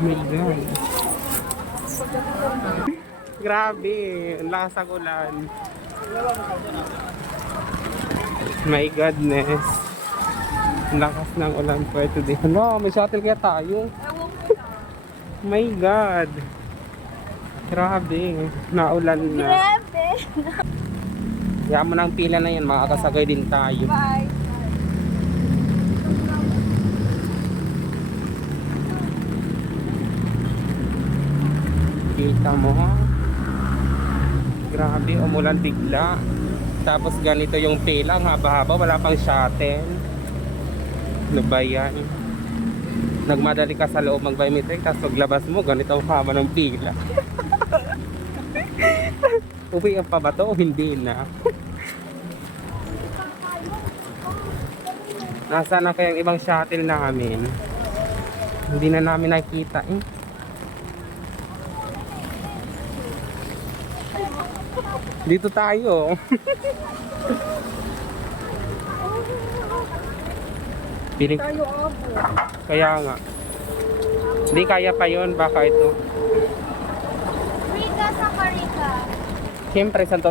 My God. Grabe, ang lakas ng ulan. My goodness. Ang lakas ng ulan po today. Ano, may shuttle kaya tayo? My God. Grabe, naulan na. Grabe. Kaya mo ng pila na yan, makakasagay din tayo. Bye. Kita mo ha? Grabe, umulan bigla. Tapos ganito yung pila, ang haba-haba, wala pang shuttle. Ano ba yan? Nagmadali ka sa loob mag-biometric, tapos paglabas mo, ganito ang haba ng pila. Uwi pa ba to? Hindi na. Nasaan na kayang ibang shuttle namin? Hindi na namin nakita eh. Dito tayo. Piling Tayo abo. kaya nga. Hindi kaya pa yon, baka ito. Rika sa Marika. Siyempre, Santo